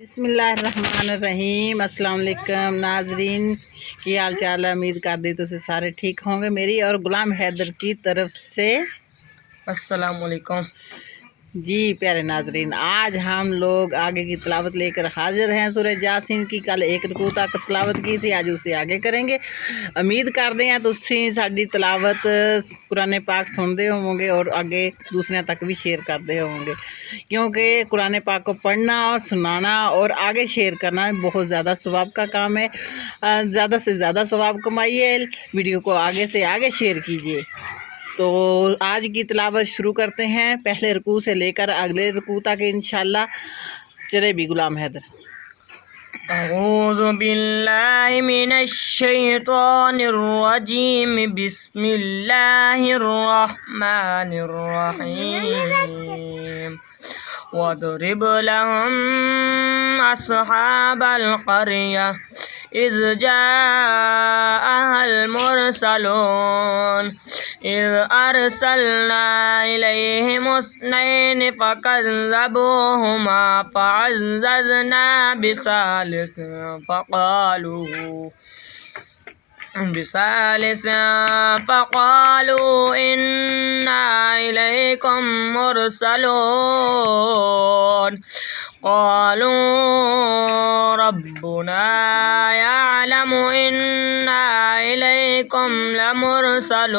بسم اللہ الرحمن الرحیم۔ السلام علیکم ناظرین، کی حال چال ہے؟ امید کر دی تسی سارے ٹھیک ہوں گے۔ میری اور غلام حیدر کی طرف سے السلام علیکم جی پیارے ناظرین، آج ہم لوگ آگے کی تلاوت لے کر حاضر ہیں۔ سورہ یاسین کی کل 1 رکوع تک تلاوت کی تھی، آج اسے آگے کریں گے۔ امید کرتے ہیں تسی ساری تلاوت قرآن پاک سنتے ہوں گے اور آگے دوسرے تک بھی شیئر کرتے ہوں گے، کیونکہ قرآن پاک کو پڑھنا اور سنانا اور آگے شیئر کرنا بہت زیادہ ثواب کا کام ہے۔ زیادہ سے زیادہ ثواب کمائیے، ویڈیو کو آگے سے آگے شیئر کیجیے۔ تو آج کی تلاوت شروع کرتے ہیں، پہلے رکوع سے لے کر اگلے رکوع تک انشاءاللہ۔ چلے بھی غلام حیدر۔ اعوذ باللہ من الشیطان الرجیم، بسم اللہ الرحمن الرحیم۔ وَاضْرِبْ لَهُمْ أَصْحَابَ الْقَرْيَةِ إِذْ جَاءَهَا الْمُرْسَلُونَ إِذْ أَرْسَلْنَا إِلَيْهِمُ اثْنَيْنِ فَكَذَّبُوهُمَا فَعَزَّزْنَا بِثَالِثٍ فَقَالُوا إِنَّا إِلَيْكُمْ مُرْسَلُونَ قَالُوا رَبُّنَا يَعْلَمُ إِنَّا إِلَيْكُمْ لَمُرْسَلُونَ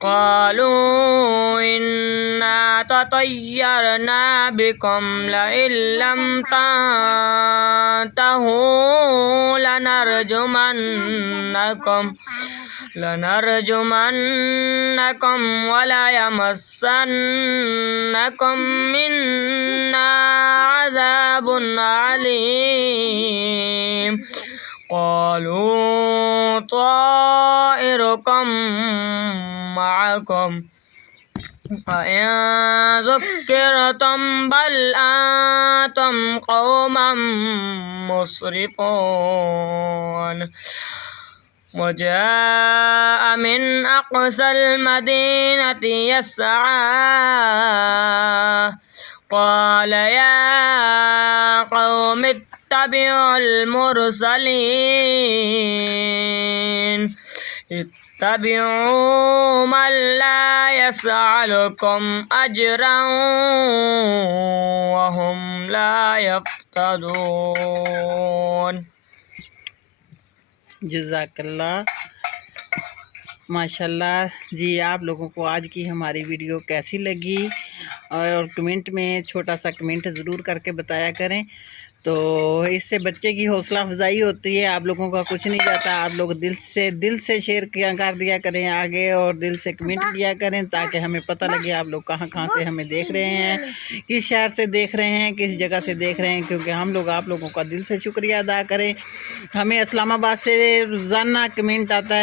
قَالُوا إِنَّا تَطَيَّرْنَا بِكُمْ لَئِن لَّمْ تَنْتَهُوا لَنَرْجُمَنَّكُمْ وَلَيَمَسَّنَّكُم مِّنَّا عَذَابٌ أَلِيمٌ قَالُوا طَائِرُكُم مَّعَكُمْ أَئِن ذُكِّرْتُم بَلْ أَنتُمْ قَوْمٌ مُّسْرِفُونَ وَجَاءَ مِنْ أَقْصَى الْمَدِينَةِ يَسْعَىٰ قَالَ يَا قَوْمِ اتَّبِعُوا الْمُرْسَلِينَ اتَّبِعُوا مَن لَّا يَسْأَلُكُمْ أَجْرًا وَهُمْ لَا يَهْتَدُونَ۔ جزاک اللہ، ماشاءاللہ جی۔ آپ لوگوں کو آج کی ہماری ویڈیو کیسی لگی اور کمنٹ میں چھوٹا سا کمنٹ ضرور کر کے بتایا کریں، تو اس سے بچے کی حوصلہ افزائی ہوتی ہے۔ آپ لوگوں کا کچھ نہیں جاتا، آپ لوگ دل سے شیئر کر دیا کریں آگے، اور دل سے کمنٹ کیا کریں تاکہ ہمیں پتہ لگے آپ لوگ کہاں کہاں سے ہمیں دیکھ رہے ہیں، کس شہر سے دیکھ رہے ہیں، کس جگہ سے دیکھ رہے ہیں، کیونکہ ہم لوگ آپ لوگوں کا دل سے شکریہ ادا کریں۔ ہمیں اسلام آباد سے روزانہ کمنٹ آتا ہے